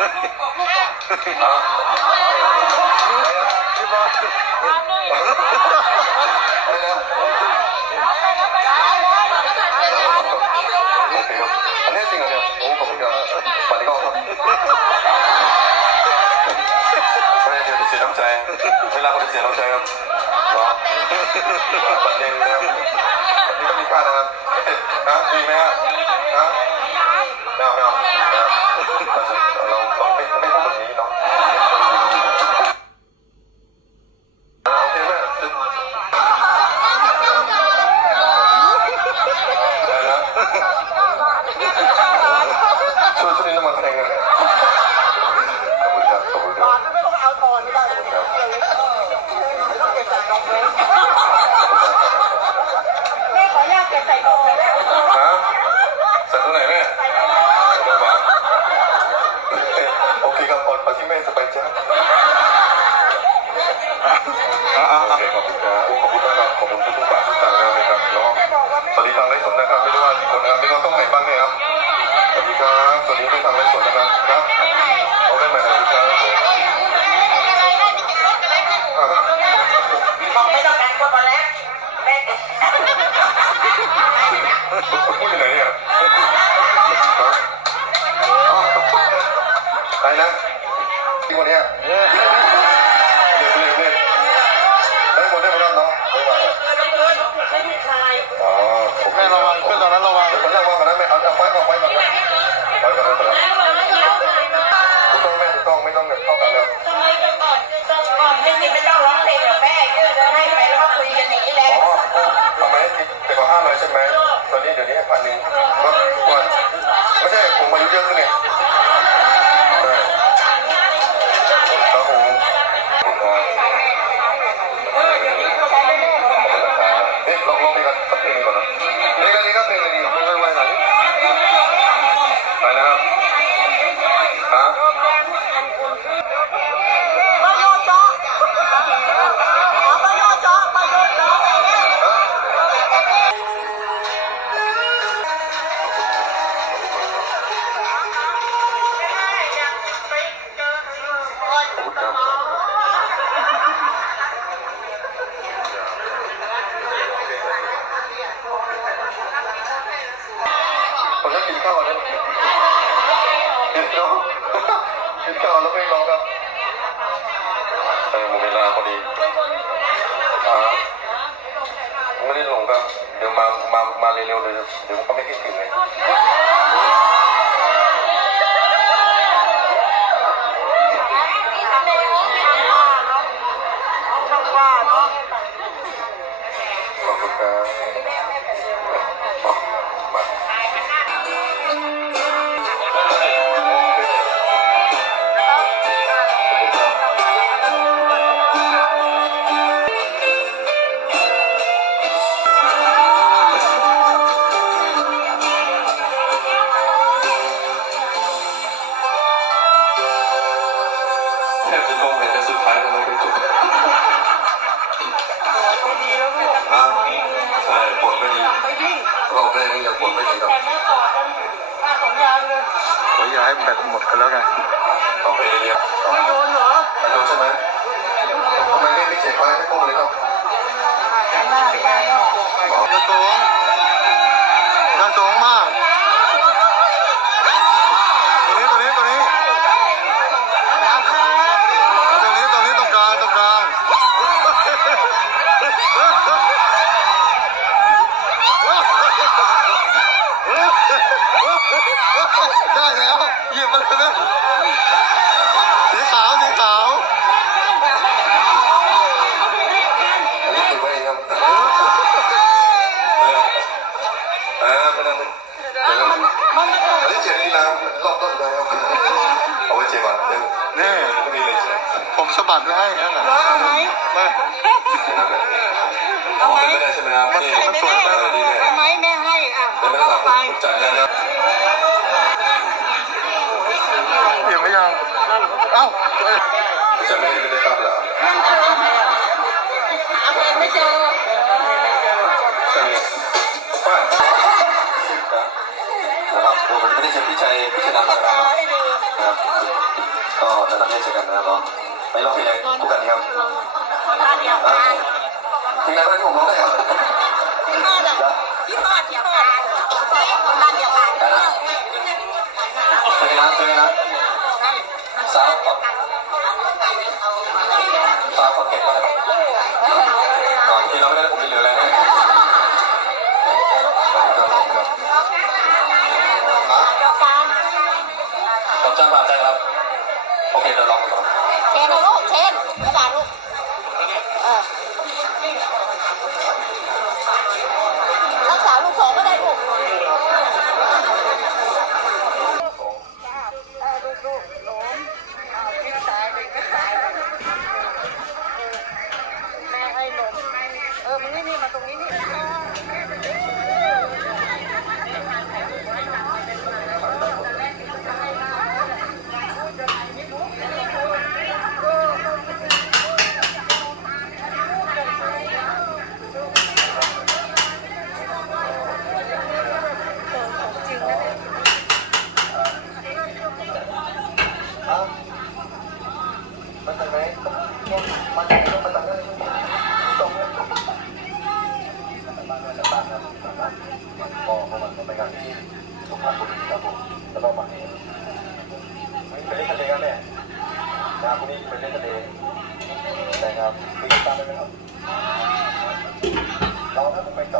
อะพี่บอลอะไรนะอันนี้จริงเหรอเนี่ยโอ้ขอบคุณครับมาที่กล้องครับไม่ได้เดี๋ยวจะเสียน้ำใจเวลาคนจะเสียน้ำใจครับเนาะประเด็นนะครับนี่ก็มีค่านะครับนะมีไหมฮะนะ ลฟ์สดนะครับครับเอาไหมือ่า เร็วๆเลยเดี๋ยวเขาไม่คิดถึงเลย แทบจะลงเลยแต่สุดท้ายเราไปจบอ่าใช่ปวดไม่ดีเราแรกนี่ยังปวดไม่ดีครับขออย่าให้แบตหมดกันแล้วกันต่อไปเรียนต่อไม่โดนเหรอไปโดนใช่ไหมทำไมไม่ไม่เขียนไว้ให้พวกเลยครับกระสูงกระสูงมากตัวนี้ตัวนี้ตัวนี้ตรงนี้ตรงนี้ตรงกลางตรงกลางได้แล้ว หยิบมาเลยนะสีขาวสีขาวอันนี้คือไว้ครับเออไม่ได้อันนี้เจ็บที่น้ำรอบต้นได้ครับเอาไว้เจ็บอะเดี๋ยวนี่ก็มีเลยใช่ผมสะบัดไว้ให้นั่นแหละเอาไหมมาเอาไม่ได้ใช่ไหมครับนี่มันสวยมากดีเลยเอาไหมแม่ให้อะแต่ไม่ต้องฝากจ่ายนะครับ ยังไงเอ้าจะไม่ได้ทราบเหรอเอาเพลงไม่เจอนะครับผมไม่ได้เจอพี่ชัยพี่ชัยดำนะครับก็ระดับนี้เจอกันนะครับไปร้องเพลงอะรกันครับเพลงอะไรที่ผมร้อง อเก็บก่อนนะครับตอนที่เราไม่ได้ผมไม่เหลืออะไรนะผมจ้างผ่านใจครับ โอเคเดี๋ยวลองดูก่อน ตรงนี้นี่ ครับผมไปต่อ